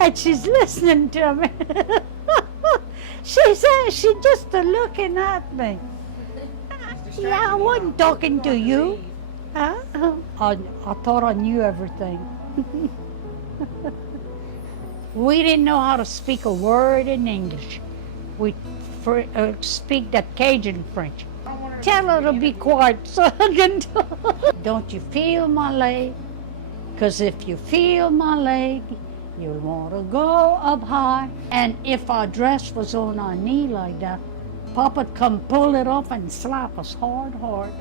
and she's listening to me. She just looking at me. Yeah, I wasn't talking to you. Huh? I thought I knew everything. We didn't know how to speak a word in English. We speak that Cajun French. Tell her to be quiet so I can talk. Don't you feel my leg? Because if you feel my leg, you'll want to go up high. And if our dress was on our knee like that, Papa'd come pull it off and slap us hard, hard.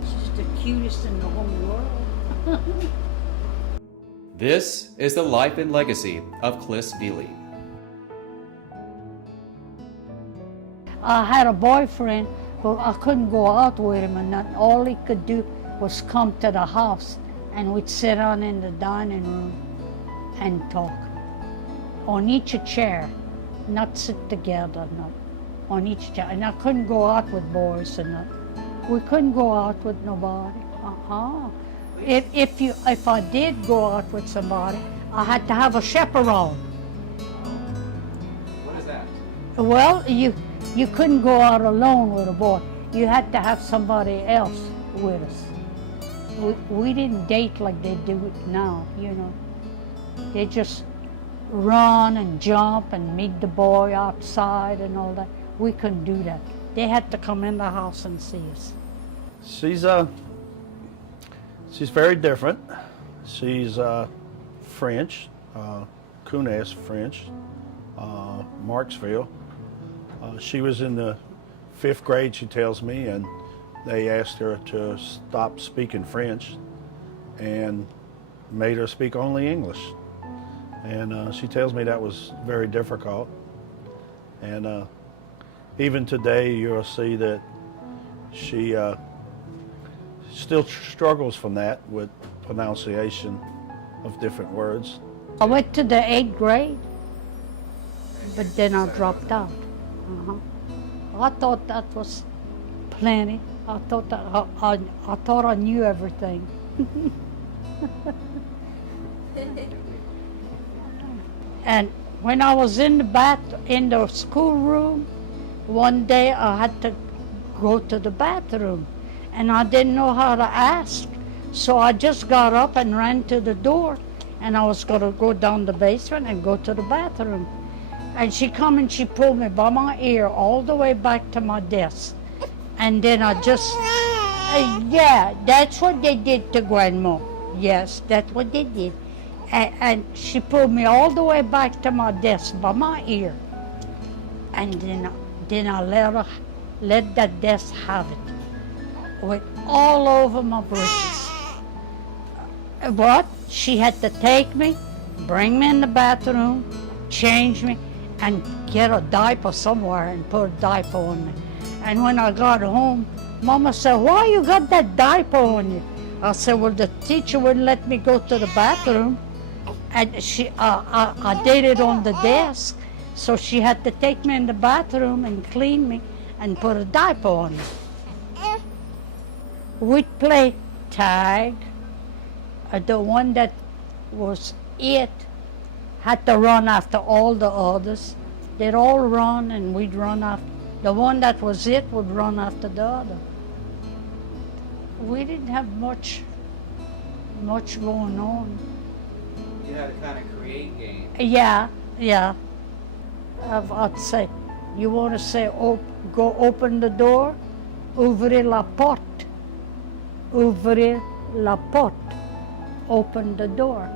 She's the cutest in the whole world. This is the life and legacy of Klis Vielee. I had a boyfriend, but I couldn't go out with him, and all he could do was come to the house, and we'd sit down in the dining room and talk on each chair, not sit together, no, on each chair. And I couldn't go out with boys, and we couldn't go out with nobody. If I did go out with somebody, I had to have a chaperone. What is that? Well, you couldn't go out alone with a boy. You had to have somebody else with us. We didn't date like they do it now, you know. They just run and jump and meet the boy outside and all that. We couldn't do that. They had to come in the house and see us. She's very different. She's French, Kunes French, Marksville. She was in the 5th grade, she tells me, and they asked her to stop speaking French and made her speak only English. And she tells me that was very difficult. And even today, you'll see that she still struggles from that with pronunciation of different words. I went to the 8th grade, but then I dropped out. I thought that was plenty. I thought I knew everything. And when I was in the schoolroom, one day I had to go to the bathroom, and I didn't know how to ask. So I just got up and ran to the door, and I was going to go down the basement and go to the bathroom. And she come and she pulled me by my ear all the way back to my desk. And then I just, yeah, that's what they did to Grandma. Yes, that's what they did. And she pulled me all the way back to my desk by my ear. And then I let that desk have it. Went all over my britches. But she had to take me, bring me in the bathroom, change me, and get a diaper somewhere and put a diaper on me. And when I got home, Mama said, "Why you got that diaper on you?" I said, "Well, the teacher wouldn't let me go to the bathroom." And I did it on the desk. So she had to take me in the bathroom and clean me and put a diaper on me. We'd play tag. The one that was it had to run after all the others. They'd all run and we'd run after. The one that was it would run after the other. We didn't have much going on. You had to kind of create games. Yeah. I'd say, you want to say, go open the door, ouvrez la porte. Ouvrez la porte. Open the door.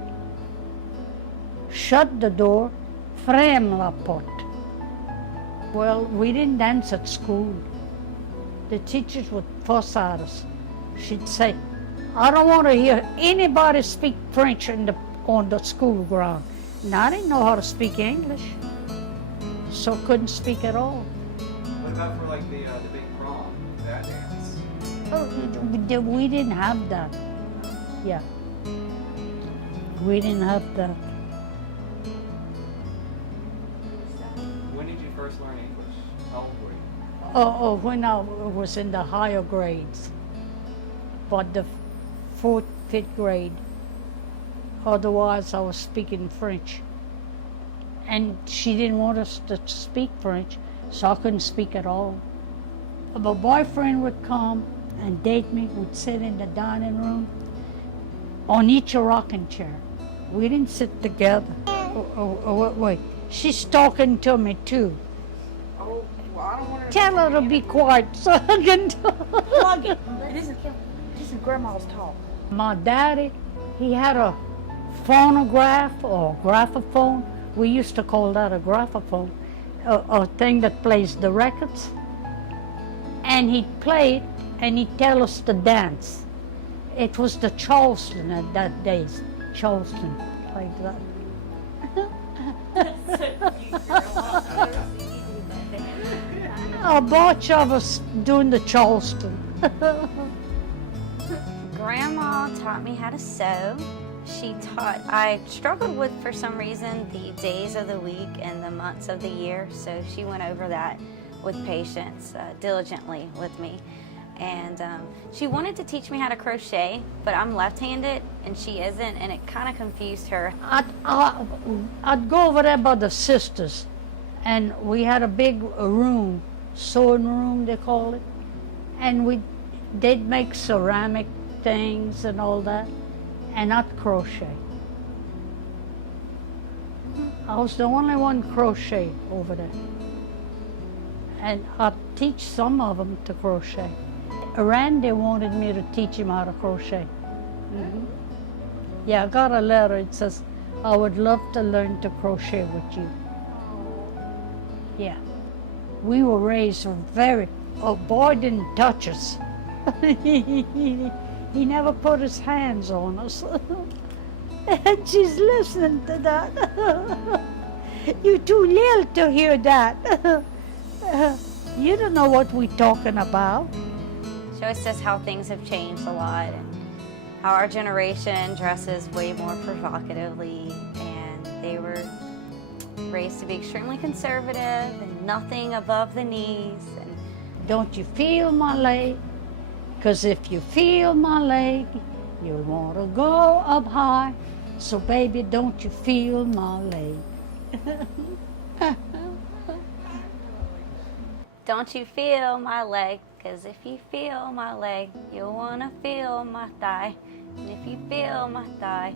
Shut the door, ferme la porte. Well, we didn't dance at school. The teachers would fuss at us. She'd say, "I don't want to hear anybody speak French on the school ground." And I didn't know how to speak English, so couldn't speak at all. What about for like the big prom, that dance? Oh, we didn't have that. Yeah. We didn't have that. When did you first learn English? How old were you? Oh, when I was in the higher grades, but the 4th, 5th grade, otherwise I was speaking French. And she didn't want us to speak French, so I couldn't speak at all. My boyfriend would come and date me. We'd sit in the dining room on each rocking chair. We didn't sit together. Wait. She's talking to me too. Oh, well, I don't want her to... Tell her to be quiet so I can talk. Plug it. This is Grandma's talk. My daddy, he had a phonograph or graphophone. We used to call that a graphophone, a thing that plays the records. And he'd play it and he'd tell us to dance. It was the Charleston at that days. Charleston played that. A bunch of us doing the Charleston. Grandma taught me how to sew. I struggled with, for some reason, the days of the week and the months of the year, so she went over that with patience, diligently with me. And she wanted to teach me how to crochet, but I'm left-handed and she isn't, and it kind of confused her. I'd go over there by the sisters, and we had a big room, sewing room they call it, and they'd make ceramic things and all that, and I'd crochet. I was the only one crochet over there, and I'd teach some of them to crochet. Randy wanted me to teach him how to crochet. Yeah, I got a letter. It says, I would love to learn to crochet with you. Yeah. We were raised a boy didn't touch us. He never put his hands on us. And she's listening to that. You're too little to hear that. You don't know what we're talking about. She always says how things have changed a lot and how our generation dresses way more provocatively, and they were raised to be extremely conservative and nothing above the knees. And don't you feel my leg? 'Cause if you feel my leg, you'll want to go up high. So baby, don't you feel my leg? don't you feel my leg? 'Cause if you feel my leg, you'll wanna feel my thigh. And if you feel my thigh,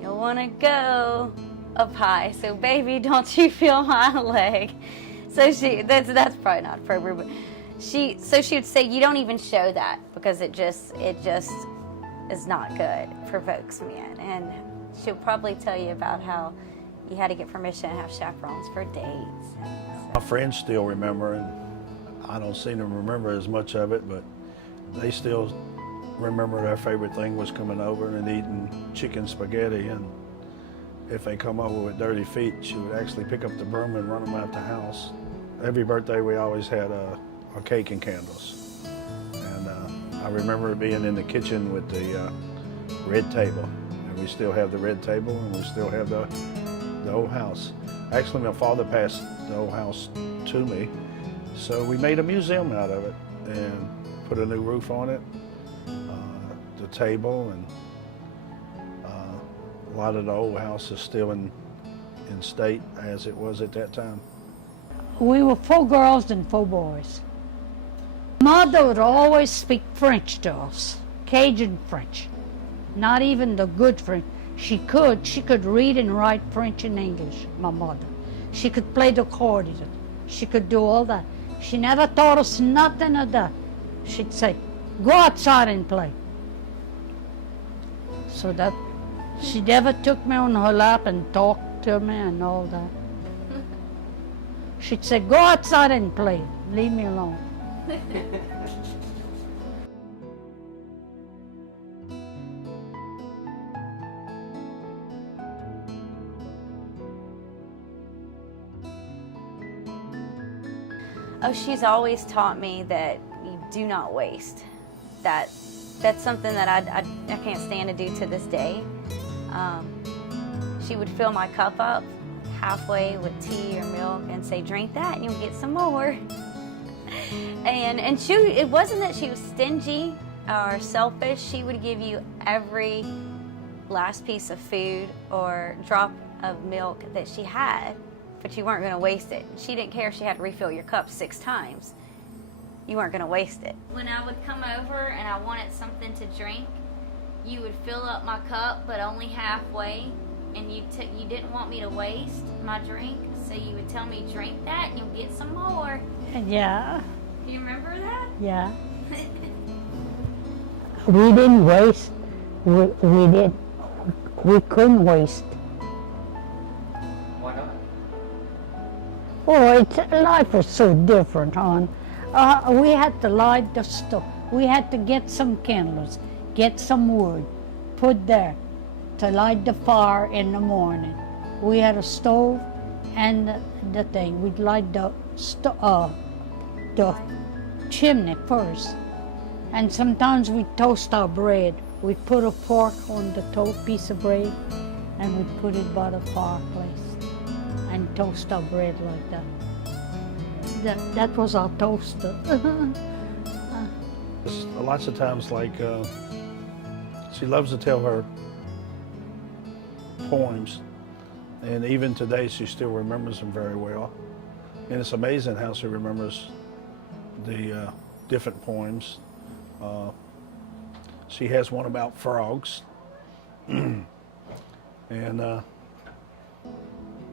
you'll wanna go up high. So baby, don't you feel my leg? So that's probably not appropriate, but she would say, you don't even show that because it just is not good, provokes men. And she'll probably tell you about how you had to get permission to have chaperones for dates. My friends still remember, and I don't seem to remember as much of it, but they still remember their favorite thing was coming over and eating chicken spaghetti. And if they come over with dirty feet, she would actually pick up the broom and run them out the house. Every birthday we always had a cake and candles. And I remember being in the kitchen with the red table. And we still have the red table, and we still have the old house. Actually, my father passed the old house to me, so we made a museum out of it and put a new roof on it, the table, and a lot of the old house is still in state as it was at that time. We were 4 girls and 4 boys. Mother would always speak French to us, Cajun French, not even the good French. She could read and write French and English, my mother. She could play the accordion. She could do all that. She never taught us nothing of that. She'd say, go outside and play. So that, she never took me on her lap and talked to me and all that. She'd say, go outside and play. Leave me alone. Oh, she's always taught me that you do not waste. That's something that I can't stand to do to this day. She would fill my cup up halfway with tea or milk and say, drink that and you'll get some more. And it wasn't that she was stingy or selfish. She would give you every last piece of food or drop of milk that she had, but you weren't going to waste it. She didn't care if she had to refill your cup 6 times. You weren't going to waste it. When I would come over and I wanted something to drink, you would fill up my cup, but only halfway, and you didn't want me to waste my drink, so you would tell me, drink that and you'll get some more. Yeah, Do you remember that? yeah. We didn't waste. We couldn't waste. Why not? Oh, life was so different, hon. We had to light the stove. We had to get some candles, get some wood, put there to light the fire in the morning. We had a stove and the thing. We'd light the chimney first. And sometimes we'd toast our bread. We'd put a fork on the piece of bread and we'd put it by the fireplace and toast our bread like that. That was our toaster. Lots of times, like, she loves to tell her poems, and even today she still remembers them very well. And it's amazing how she remembers the different poems. She has one about frogs, and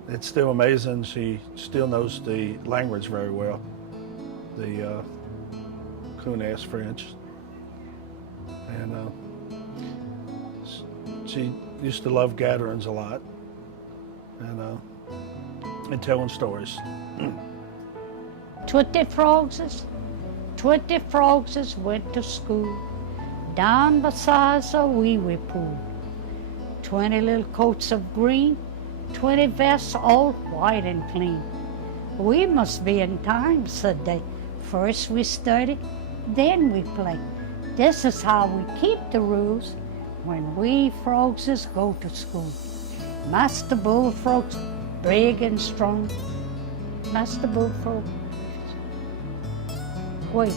it's still amazing. She still knows the language very well, the Kunas French. And she used to love gatherings a lot, and telling stories. 20 frogs went to school down beside the wee wee pool. 20 little coats of green, 20 vests all white and clean. We must be in time, said they. First we study, then we play. This is how we keep the rules when we frogses go to school. Master Bullfrog's big and strong. Master Bullfrog, wait,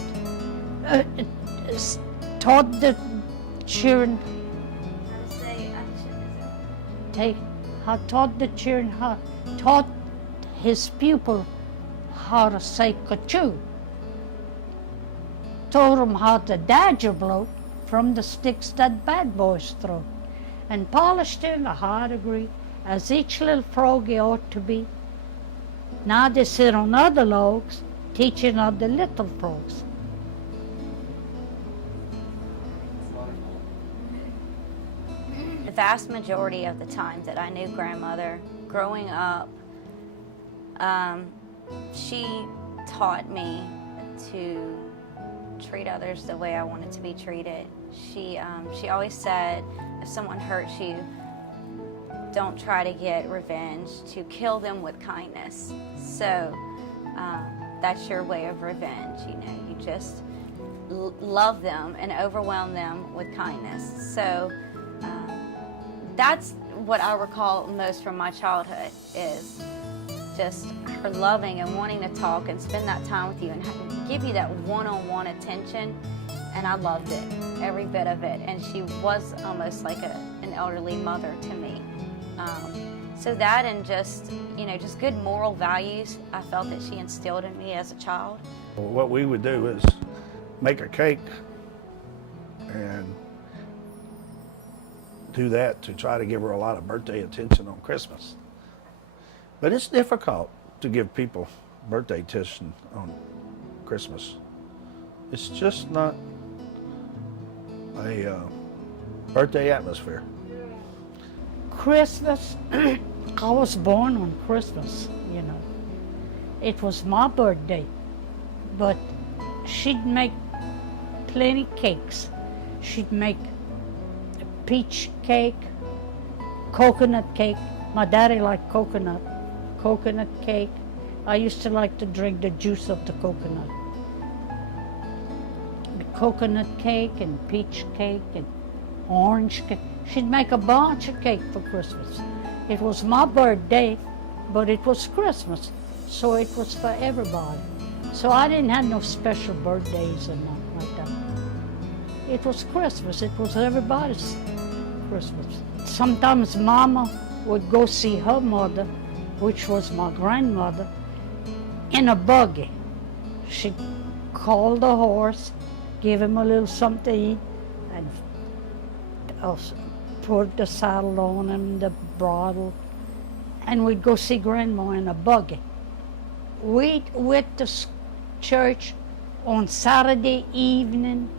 taught the children, taught the children, taught his pupil how to say ka-choo. Told them how to dodge a blow from the sticks that bad boys throw, and polished in a high degree, as each little froggy ought to be. Now they sit on other logs, teaching other little frogs. The vast majority of the time that I knew grandmother growing up, she taught me to treat others the way I wanted to be treated. She always said, if someone hurts you, don't try to get revenge, to kill them with kindness. So that's your way of revenge. You know, you just love them and overwhelm them with kindness. So that's what I recall most from my childhood, is just her loving and wanting to talk and spend that time with you and give you that one-on-one attention. And I loved it, every bit of it. And she was almost like an elderly mother to me. So that, and just, you know, just good moral values, I felt that she instilled in me as a child. What we would do is make a cake and do that to try to give her a lot of birthday attention on Christmas. But it's difficult to give people birthday attention on Christmas. It's just not a birthday atmosphere. Christmas, I was born on Christmas, you know. It was my birthday, but she'd make plenty cakes. She'd make a peach cake, coconut cake. My daddy liked coconut cake. I used to like to drink the juice of the coconut. The coconut cake and peach cake and orange cake. She'd make a bunch of cake for Christmas. It was my birthday, but it was Christmas, so it was for everybody. So I didn't have no special birthdays or nothing like that. It was Christmas. It was everybody's Christmas. sometimes Mama would go see her mother, which was my grandmother, in a buggy. She'd call the horse, give him a little something to eat, and put the saddle on him, the bridle, and we'd go see Grandma in a buggy. We'd went to church on Saturday evening.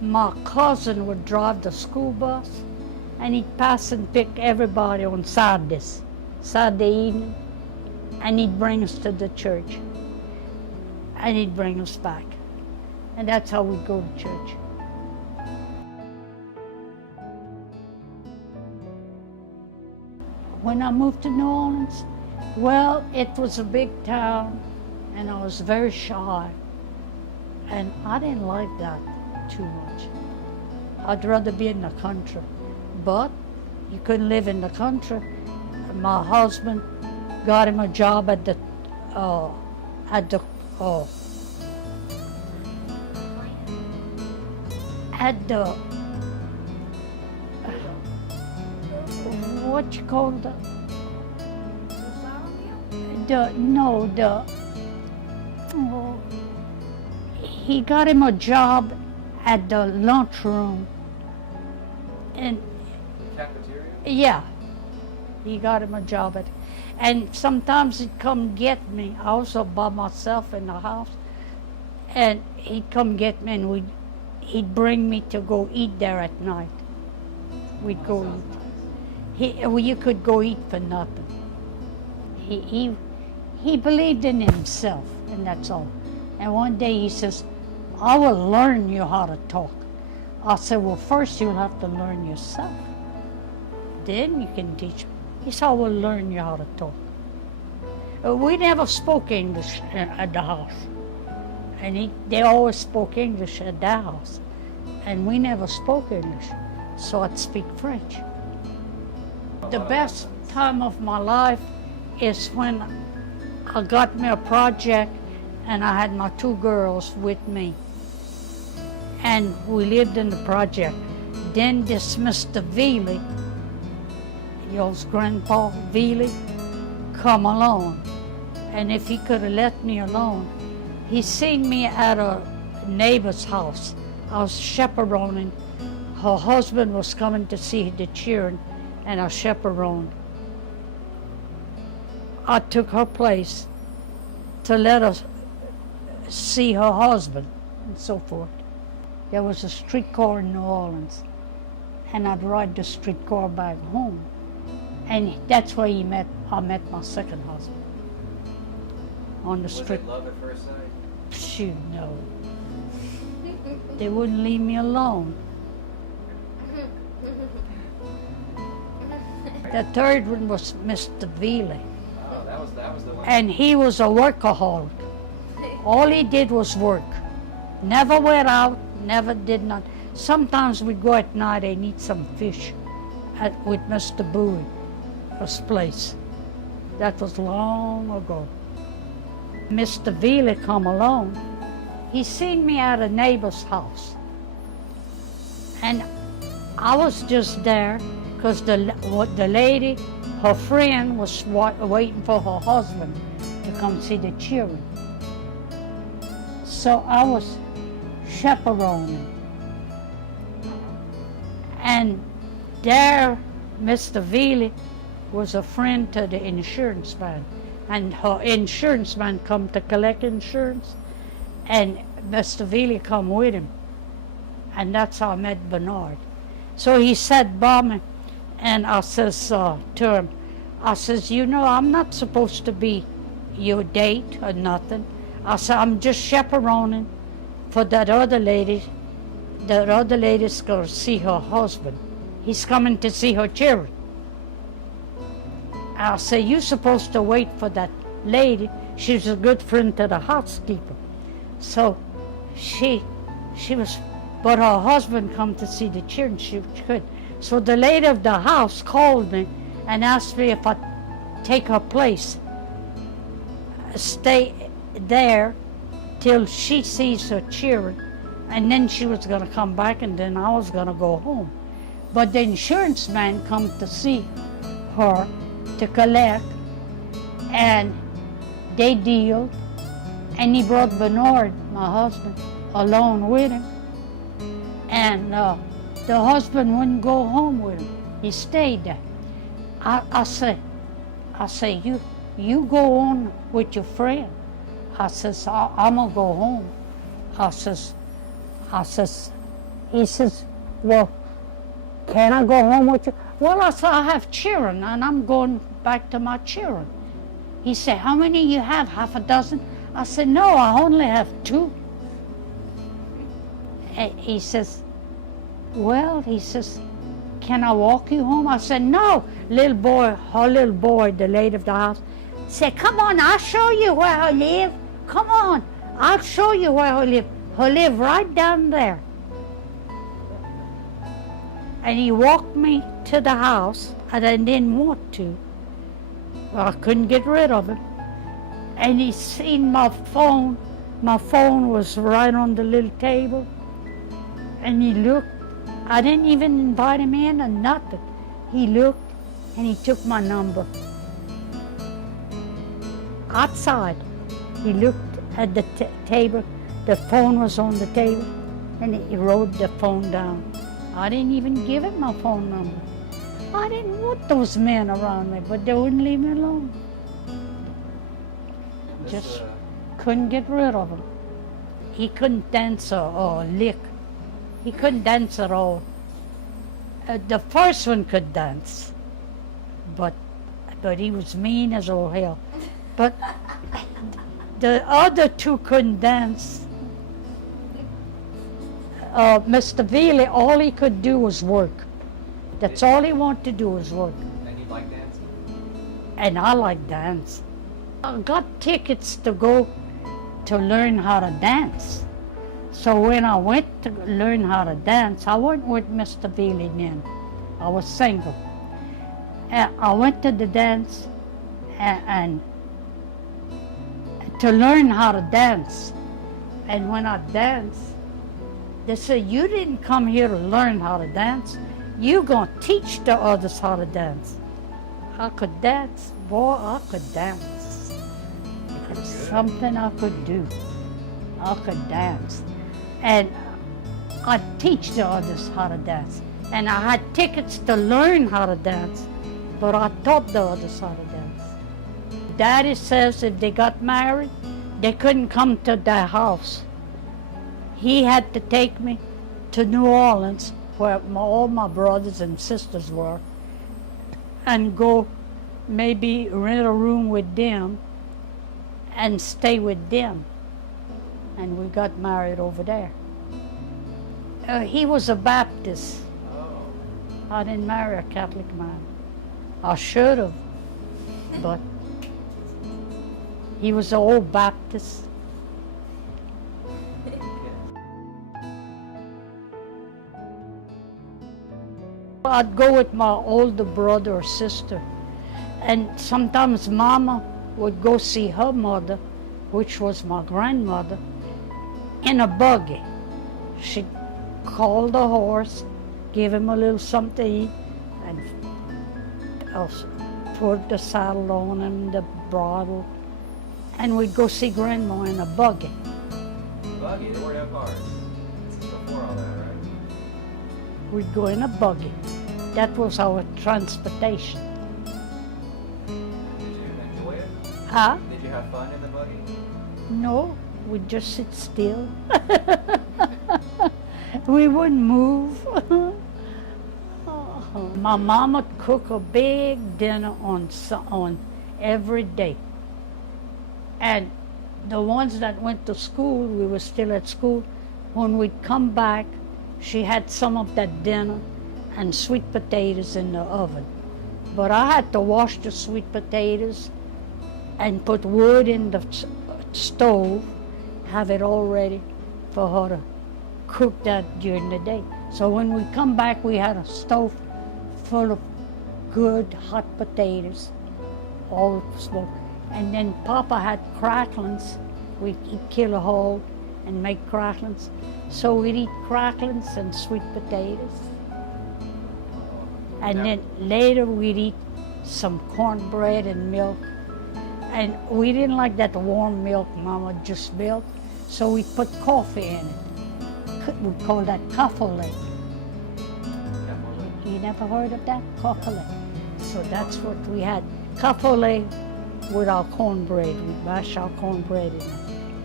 My cousin would drive the school bus, and he'd pass and pick everybody on Saturday evening, and he'd bring us to the church, and he'd bring us back. And that's how we'd go to church. When I moved to New Orleans, well, it was a big town, and I was very shy, and I didn't like that too much. I'd rather be in the country, but you couldn't live in the country. My husband got him a job at the what you call he got him a job at the lunchroom. And The cafeteria? yeah, he got him a job at, and sometimes he'd come get me. I was by myself in the house, and he'd come get me, and he'd bring me to go eat there at night. We'd go eat. You could go eat for nothing. He believed in himself, and that's all. And one day he says, I will learn you how to talk. I said, well, first you'll have to learn yourself. Then you can teach me. He said, I will learn you how to talk. We never spoke English at the house. And they always spoke English at their house. And we never spoke English, so I'd speak French. The best time of my life is when I got me a project and I had my 2 girls with me. And we lived in the project. Then this Mr. Vielee, yours Grandpa Vielee, come along. And if he could have let me alone, he seen me at a neighbor's house. I was chaperoning. Her husband was coming to see the children, and I chaperoned. I took her place to let her see her husband and so forth. There was a streetcar in New Orleans, and I'd ride the streetcar back home. And that's where I met my second husband. On the street. Was it love at first sight? Shoot, no. They wouldn't leave me alone. The third one was Mr. Vielee. Oh, that was the one. And he was a workaholic. All he did was work. Never went out, never did not. Sometimes we'd go at night and eat some fish with Mr. Bowie's place. That was long ago. Mr. Vielee come along. He seen me at a neighbor's house. And I was just there because the lady, her friend, was waiting for her husband to come see the children. So I was chaperoning. And there, Mr. Vielee was a friend to the insurance man. And her insurance man come to collect insurance, and Mr. Vielee come with him. And that's how I met Bernard. So he sat by me, and I says to him, I says, you know, I'm not supposed to be your date or nothing. I said, I'm just chaperoning for that other lady. That other lady's going to see her husband. He's coming to see her children. I said, you're supposed to wait for that lady. She's a good friend to the housekeeper. So she was, but her husband come to see the children, she could. So the lady of the house called me and asked me if I'd take her place, stay there till she sees her children, and then she was going to come back, and then I was going to go home. But the insurance man come to see her to collect, and they deal, and he brought Bernard, my husband, along with him. And the husband wouldn't go home with him. He stayed there. I say, you go on with your friend. I says, I'm gonna go home. He says, well, can I go home with you? Well, I said, I have children, and I'm going back to my children. He said, how many you have, half a dozen? I said, no, I only have 2. And he says, well, can I walk you home? I said, no. Her little boy, the lady of the house, said, come on, I'll show you where I live. Come on, I'll show you where I live. I live right down there. And he walked me to the house, and I didn't want to. Well, I couldn't get rid of him. And he seen my phone. My phone was right on the little table. And he looked. I didn't even invite him in or nothing. He looked, and he took my number. Outside, he looked at the table. The phone was on the table, and he wrote the phone down. I didn't even give him my phone number. I didn't want those men around me, but they wouldn't leave me alone. Just couldn't get rid of him. He couldn't dance or lick. He couldn't dance at all. The first one could dance, but he was mean as all hell. But the other 2 couldn't dance. Mr. Vielee, all he could do was work. That's all he wanted to do was work. And you like dancing? And I like dance. I got tickets to go to learn how to dance. So when I went to learn how to dance, I went with Mr. Vielee then. I was single. And I went to the dance and to learn how to dance. And when I danced, they said, you didn't come here to learn how to dance. You gonna teach the others how to dance. I could dance, boy, I could dance. It's something I could do. I could dance. And I teach the others how to dance. And I had tickets to learn how to dance, but I taught the others how to dance. Daddy says if they got married, they couldn't come to their house. He had to take me to New Orleans, where all my brothers and sisters were, and go maybe rent a room with them and stay with them. And we got married over there. He was a Baptist. I didn't marry a Catholic man. I should have, but he was an old Baptist. I'd go with my older brother or sister, and sometimes Mama would go see her mother, which was my grandmother, in a buggy. She'd call the horse, give him a little something to eat, and put the saddle on him, the bridle, and we'd go see Grandma in a buggy. Buggy, they weren't have cars. This is before all that, right? We'd go in a buggy. That was our transportation. Did you enjoy it? Huh? Did you have fun in the buggy? No, we'd just sit still. We wouldn't move. My mama would cook a big dinner on every day. And the ones that went to school, we were still at school, when we'd come back, she had some of that dinner and sweet potatoes in the oven. But I had to wash the sweet potatoes and put wood in the stove, have it all ready for her to cook that during the day. So when we come back, we had a stove full of good hot potatoes, all smoked. And then Papa had cracklings. We'd kill a hog and make cracklings. So we'd eat cracklings and sweet potatoes. And Yeah. then later we'd eat some cornbread and milk. And we didn't like that warm milk Mama just built, so we put coffee in it. We call that coffee. You never heard of that? Coffee. So that's what we had. Coffee with our cornbread. We'd mash our cornbread in it.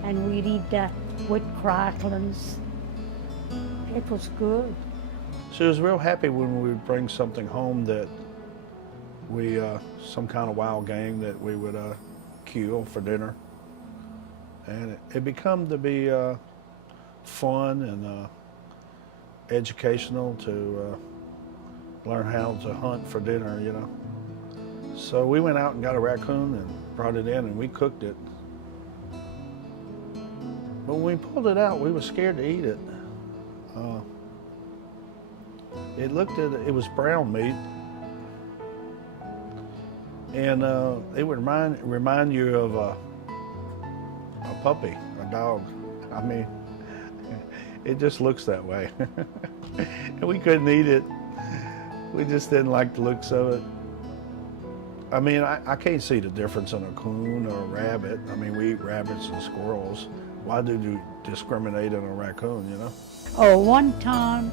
And we'd eat that with cracklings. It was good. She was real happy when we would bring something home that we, some kind of wild game that we would kill for dinner. And it became to be fun and educational to learn how to hunt for dinner, you know. So we went out and got a raccoon and brought it in and we cooked it. But when we pulled it out, we were scared to eat it. It was brown meat, and it would remind you of a puppy, a dog. I mean, it just looks that way. And we couldn't eat it. We just didn't like the looks of it. I mean, I can't see the difference in a coon or a rabbit. I mean, we eat rabbits and squirrels. Why did you discriminate on a raccoon, you know? Oh, one time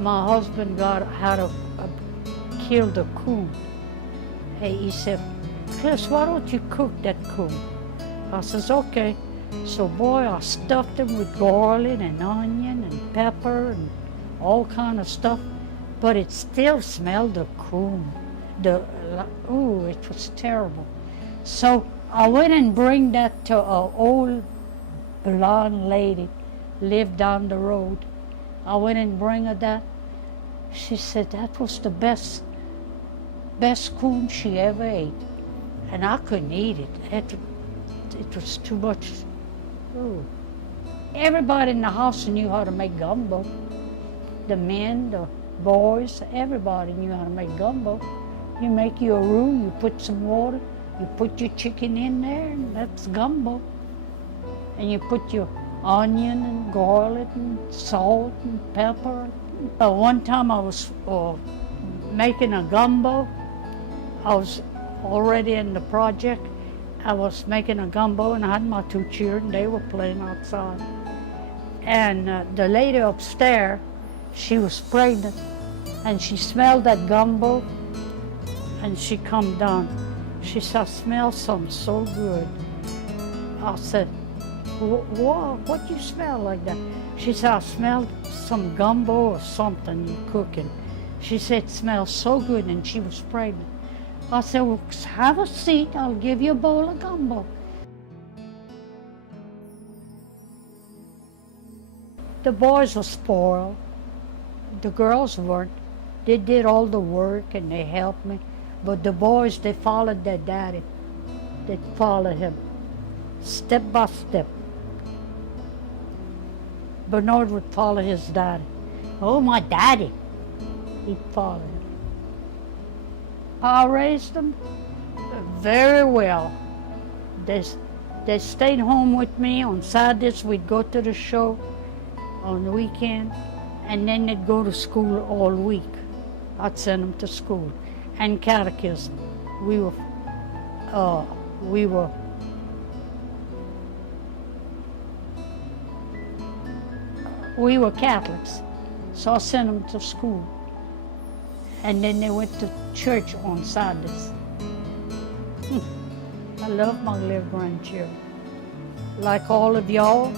my husband killed a coon. Hey, he said, Kliss, why don't you cook that coon? I says, okay. So boy, I stuffed him with garlic and onion and pepper and all kind of stuff, but it still smelled of coon. Ooh, it was terrible. So I went and bring that to an old blonde lady, lived down the road. I went and bring her that. She said that was the best coon she ever ate. And I couldn't eat it. It was too much. Ooh. Everybody in the house knew how to make gumbo. The men, the boys, everybody knew how to make gumbo. You make your roux, you put some water, you put your chicken in there, and that's gumbo. And you put your onion and garlic and salt and pepper. One time I was making a gumbo. I was already in the project. I was making a gumbo and I had my 2 children. They were playing outside. And the lady upstairs, she was pregnant and she smelled that gumbo and she come down. She said, I smell something so good. I said, what you smell like that? She said, I smelled some gumbo or something you cooking. She said, it smells so good, and she was pregnant. I said, well, have a seat, I'll give you a bowl of gumbo. The boys were spoiled. The girls weren't. They did all the work and they helped me. But the boys, they followed their daddy. They followed him, step by step. Bernard would follow his daddy. Oh, my daddy. He'd follow him. I raised them very well. They stayed home with me. On Saturdays, we'd go to the show on the weekend, and then they'd go to school all week. I'd send them to school. And catechism. We were Catholics, so I sent them to school. And then they went to church on Saturdays. I love my little grandchildren. Like all of y'all.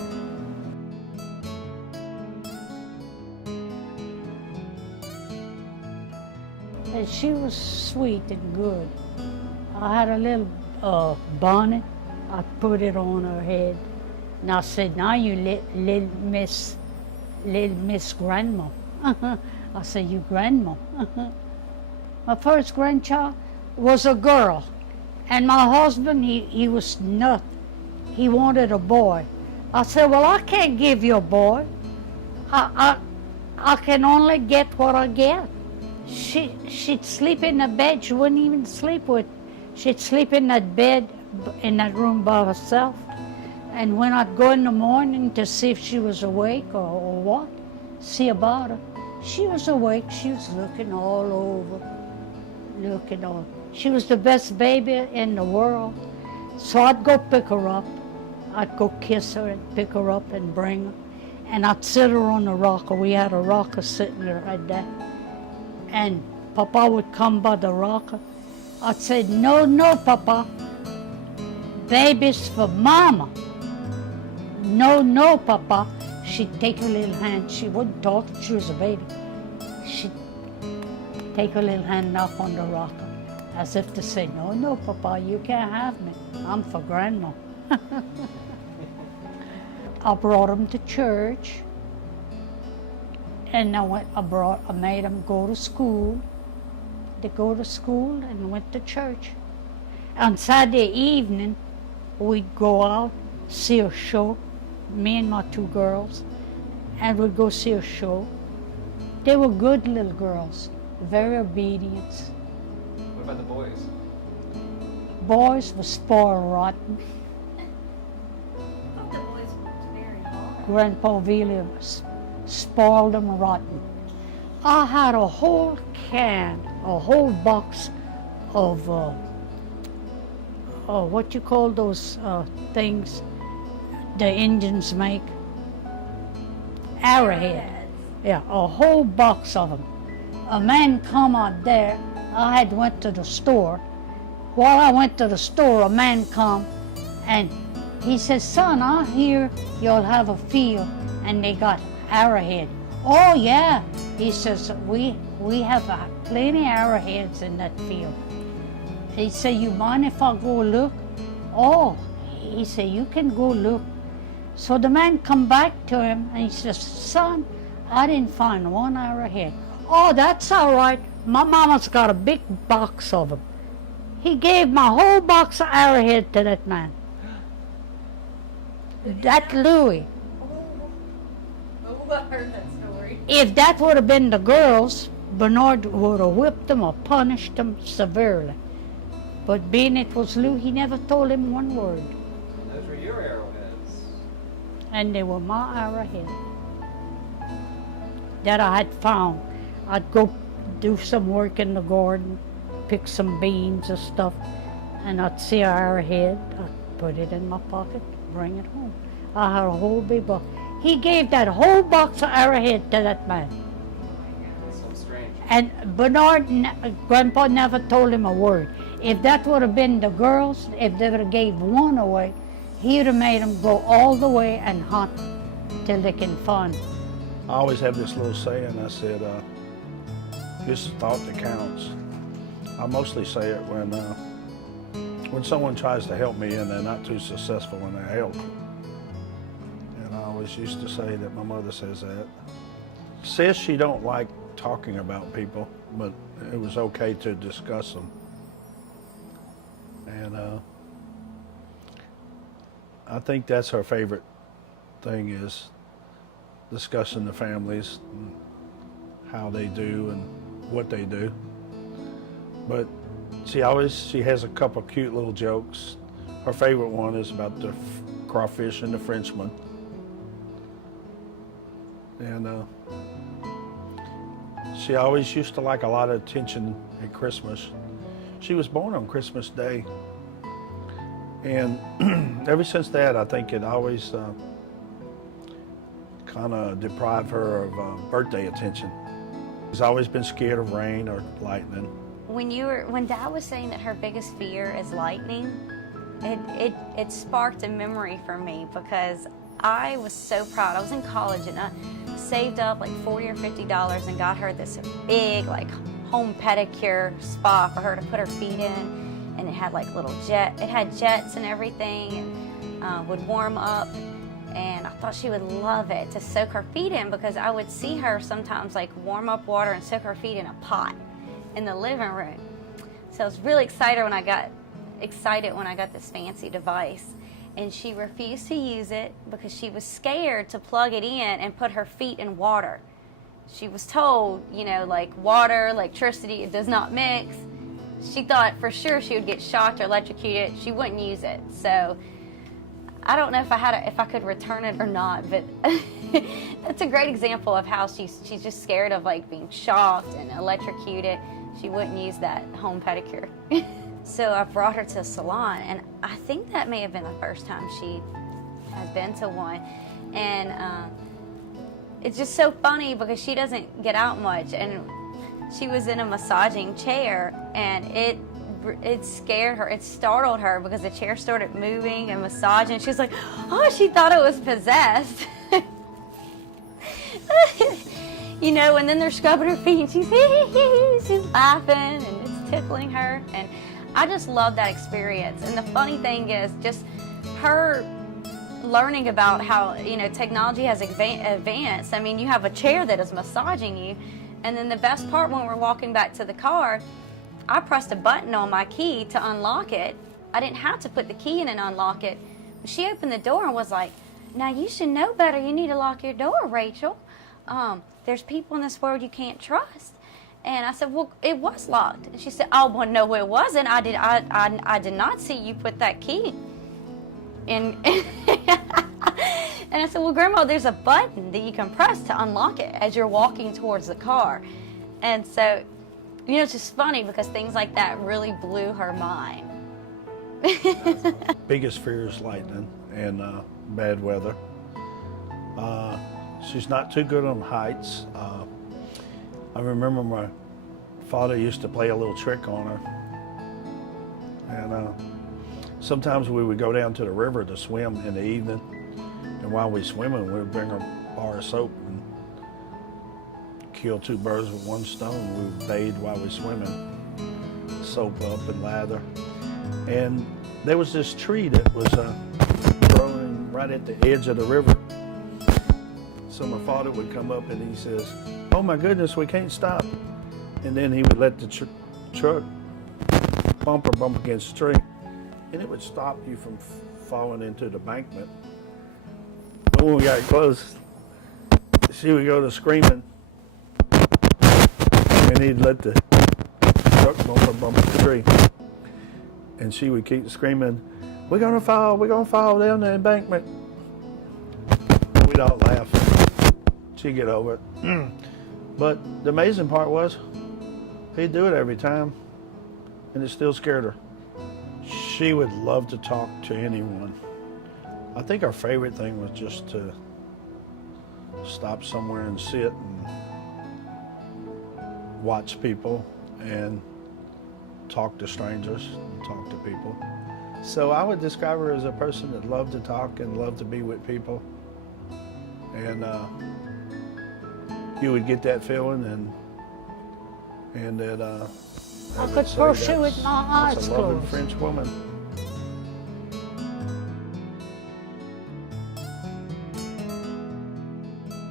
And she was sweet and good. I had a little bonnet. I put it on her head. And I said, now you little Miss Grandma. I said, you Grandma. My first grandchild was a girl. And my husband, he was nuts. He wanted a boy. I said, well, I can't give you a boy. I can only get what I get. She'd sleep in the bed. She wouldn't even sleep with. She'd sleep in that bed, in that room by herself. And when I'd go in the morning to see if she was awake or what, see about her, She was awake. She was looking all over, looking all. She was the best baby in the world. So I'd go pick her up. I'd go kiss her and pick her up and bring her. And I'd sit her on the rocker. We had a rocker sitting there like that. And Papa would come by the rocker. I'd say, no, no, Papa. Baby's for Mama. No, no, Papa. She'd take her little hand. She wouldn't talk if she was a baby. She'd take her little hand, knock on the rocker, as if to say, no, no, Papa, you can't have me. I'm for Grandma. I brought him to church, and I made him go to school. They go to school and went to church. On Saturday evening, we'd go out, see a show, me and my two girls, and we'd go see a show. They were good little girls, very obedient. What about the boys? Boys were spoiled rotten. I thought the boys were very hard. Grandpa Vielee spoiled them rotten. I had a whole can, a whole box of, what you call those things the Indians make? Arrowhead. Yeah, a whole box of them. A man come out there. I had went to the store. While I went to the store, a man come and he says, son, I hear you'll have a field and they got arrowhead. Oh yeah, he says, we have plenty arrowheads in that field. He said, you mind if I go look? Oh, he said, you can go look. So the man come back to him and he says, son, I didn't find one arrowhead. Oh, that's all right. My mama's got a big box of them. He gave my whole box of arrowhead to that man. That Louis. Oh, I heard that story. If that would have been the girls, Bernard would have whipped them or punished them severely. But being it was Lou, he never told him one word. Those were your arrowheads. And they were my arrowhead that I had found. I'd go do some work in the garden, pick some beans or stuff, and I'd see an arrowhead. I'd put it in my pocket, bring it home. I had a whole big box. He gave that whole box of arrowhead to that man. That's so strange. And Grandpa never told him a word. If that would have been the girls, if they would have gave one away, he would have made them go all the way and hunt till they can find. I always have this little saying. I said, "This is thought that counts." I mostly say it when someone tries to help me and they're not too successful in their help. And I always used to say that my mother says that. Says she don't like talking about people, but it was okay to discuss them. And I think that's her favorite thing, is discussing the families and how they do and what they do. But she has a couple cute little jokes. Her favorite one is about the crawfish and the Frenchman. And she always used to like a lot of attention at Christmas. She was born on Christmas Day. And ever since that, I think it always kind of deprived her of birthday attention. She's always been scared of rain or lightning. When Dad was saying that her biggest fear is lightning, it sparked a memory for me, because I was so proud. I was in college and I saved up like $40 or $50 and got her this big like home pedicure spa for her to put her feet in, and it had like it had jets and everything, and would warm up. And I thought she would love it to soak her feet in, because I would see her sometimes like warm up water and soak her feet in a pot in the living room. So I was really excited when I got this fancy device, and she refused to use it because she was scared to plug it in and put her feet in water. She was told, like water, electricity, it does not mix. She thought for sure she would get shocked or electrocuted. She wouldn't use it. So I don't know if I could return it or not, but that's a great example of how she's just scared of like being shocked and electrocuted. She wouldn't use that home pedicure. So I brought her to a salon, and I think that may have been the first time she has been to one. And it's just so funny because she doesn't get out much, and she was in a massaging chair, and it scared her. It startled her because the chair started moving and massaging. She's like, oh, she thought it was possessed. You know, and then they're scrubbing her feet, and she's laughing, and it's tickling her. And I just love that experience. And the funny thing is just her learning about how, you know, technology has advanced. I mean, you have a chair that is massaging you. And then the best part, when we're walking back to the car, I pressed a button on my key to unlock it. I didn't have to put the key in and unlock it. She opened the door and was like, now you should know better. You need to lock your door, Rachel. There's people in this world you can't trust. And I said, well, it was locked. And she said, oh, well, no, it wasn't. I did not see you put that key in. And I said, well, Grandma, there's a button that you can press to unlock it as you're walking towards the car. And so, you know, it's just funny because things like that really blew her mind. Biggest fear is lightning and bad weather. She's not too good on heights. I remember my father used to play a little trick on her. And sometimes we would go down to the river to swim in the evening. And while we swimming, we would bring a bar of soap and kill two birds with one stone. We would bathe while we swimming, soap up and lather. And there was this tree that was growing right at the edge of the river. So my father would come up and he says, oh my goodness, we can't stop. And then he would let the truck bump against the tree. And it would stop you from falling into the embankment. But when we got close, she would go to screaming. And he'd let the truck bump the tree. And she would keep screaming, we're gonna fall down the embankment. We'd all laugh. She'd get over it. But the amazing part was, he'd do it every time, and it still scared her. She would love to talk to anyone. I think our favorite thing was just to stop somewhere and sit and watch people and talk to strangers and talk to people. So I would describe her as a person that loved to talk and loved to be with people. And you would get that feeling, and that I could pursue with my eyes that's a loving closed. French woman.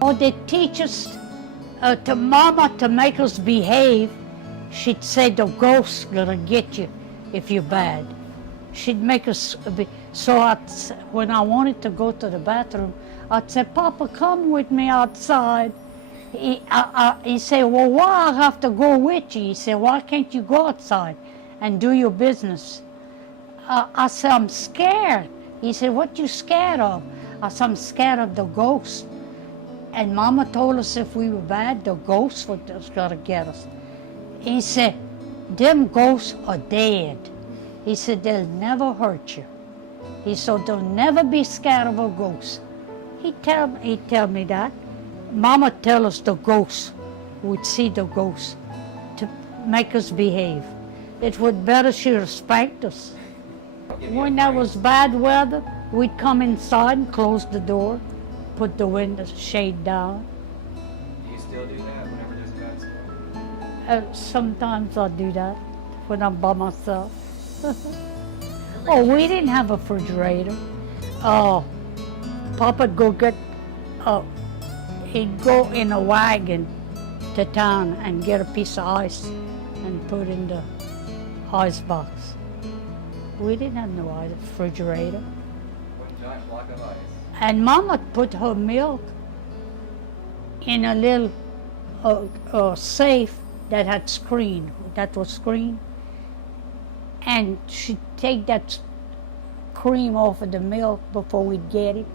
Or they teach us to Mama to make us behave. She'd say the ghost's gonna get you if you're bad. She'd make us be. So when I wanted to go to the bathroom, I'd say, Papa, come with me outside. He said, well, why I have to go with you? He said, why can't you go outside and do your business? I said, I'm scared. He said, what you scared of? I said, I'm scared of the ghost. And Mama told us if we were bad, the ghost was gonna get us. He said, them ghosts are dead. He said, they'll never hurt you. He said, don't never be scared of a ghost. He'd tell me that. Mama tell us the ghosts, we'd see the ghosts to make us behave. It would better she respect us. When there was bad weather, we'd come inside and close the door, put the window shade down. Do you still do that whenever there's a bad storm? Sometimes I do that when I'm by myself. Oh, we didn't have a refrigerator. Papa'd go get, he'd go in a wagon to town and get a piece of ice and put in the ice box. We didn't have no refrigerator. One giant block of ice. And Mama put her milk in a little safe that had screen, and she'd take that cream off of the milk before we'd get it.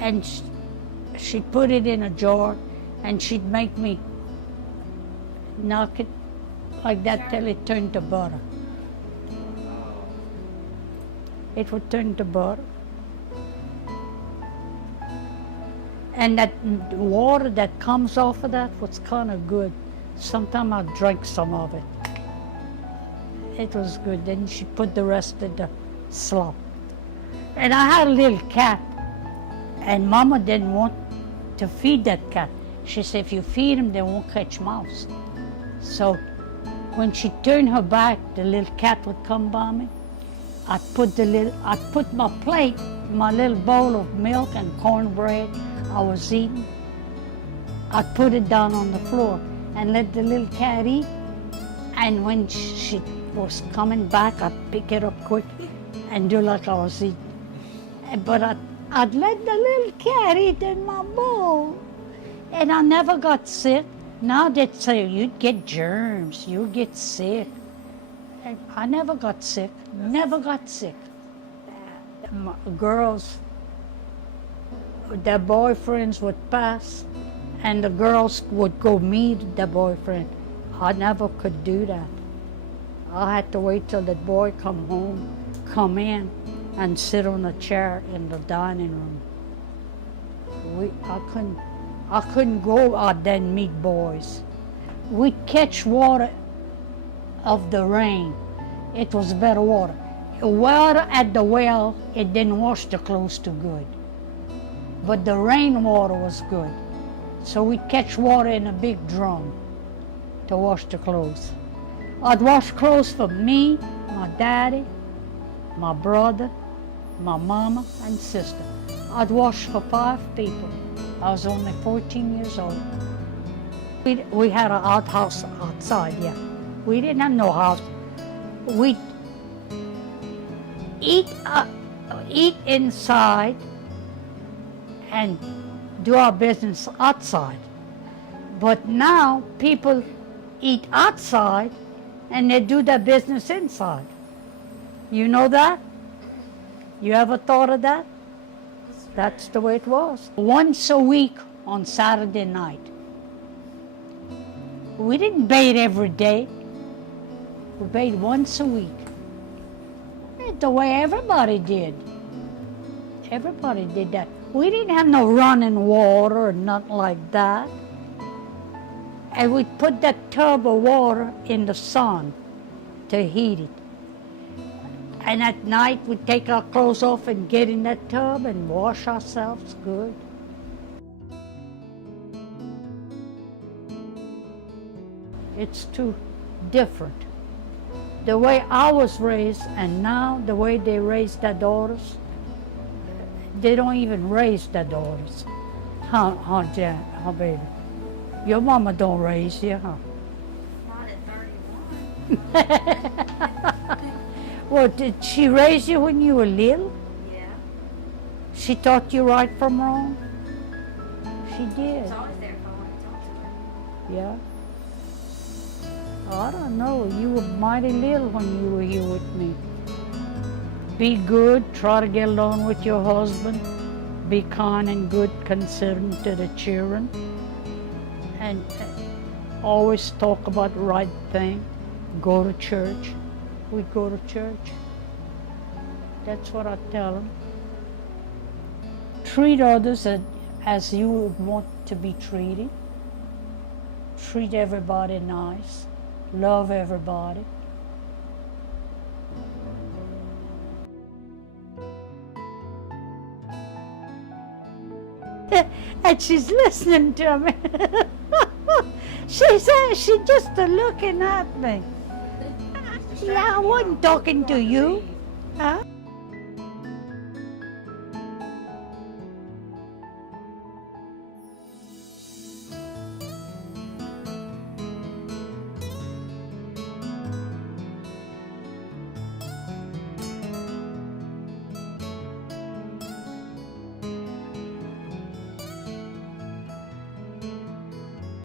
And she'd put it in a jar, and she'd make me knock it like that till it turned to butter. It would turn to butter. And that water that comes off of that was kind of good. Sometimes I drank some of it. It was good. Then she put the rest in the slop. And I had a little cat, and Mama didn't want to feed that cat. She said, if you feed him, they won't catch mouse. So when she turned her back, the little cat would come by me. I'd put my plate, my little bowl of milk and cornbread I was eating. I'd put it down on the floor and let the little cat eat. And when she was coming back, I'd pick it up quick and do like I was eating. But I'd let the little cat eat in my bowl. And I never got sick. Now they'd say, you'd get germs, you'd get sick. And I never got sick, never got sick. My girls, their boyfriends would pass, and the girls would go meet their boyfriend. I never could do that. I had to wait till the boy come home, come in, and sit on a chair in the dining room. I couldn't go out there and meet boys. We'd catch water of the rain. It was better water. Water at the well, it didn't wash the clothes too good. But the rainwater was good. So we'd catch water in a big drum to wash the clothes. I'd wash clothes for me, my daddy, my brother, my mama, and sister. I'd wash for 5 people. I was only 14 years old. We had an outhouse outside, yeah. We didn't have no house. We'd eat inside and do our business outside. But now people eat outside and they do their business inside. You know that? You ever thought of that? That's the way it was. Once a week on Saturday night. We didn't bathe every day. We bathed once a week. It's the way everybody did. Everybody did that. We didn't have no running water or nothing like that. And we'd put that tub of water in the sun to heat it. And at night we'd take our clothes off and get in that tub and wash ourselves good. It's too different. The way I was raised and now the way they raise their daughters, they don't even raise their daughters. Huh, Jan, huh, baby? Your mama don't raise you, huh? Not at 31. Well, did she raise you when you were little? Yeah. She taught you right from wrong? She did. It's always there if I want to talk to her. Yeah. I don't know. You were mighty little when you were here with me. Be good. Try to get along with your husband. Be kind and good, considerate to the children. And always talk about the right thing. Go to church. We go to church. That's what I tell them. Treat others as you would want to be treated. Treat everybody nice. Love everybody. And she's listening to me. She's just looking at me. Yeah, I wasn't talking to you.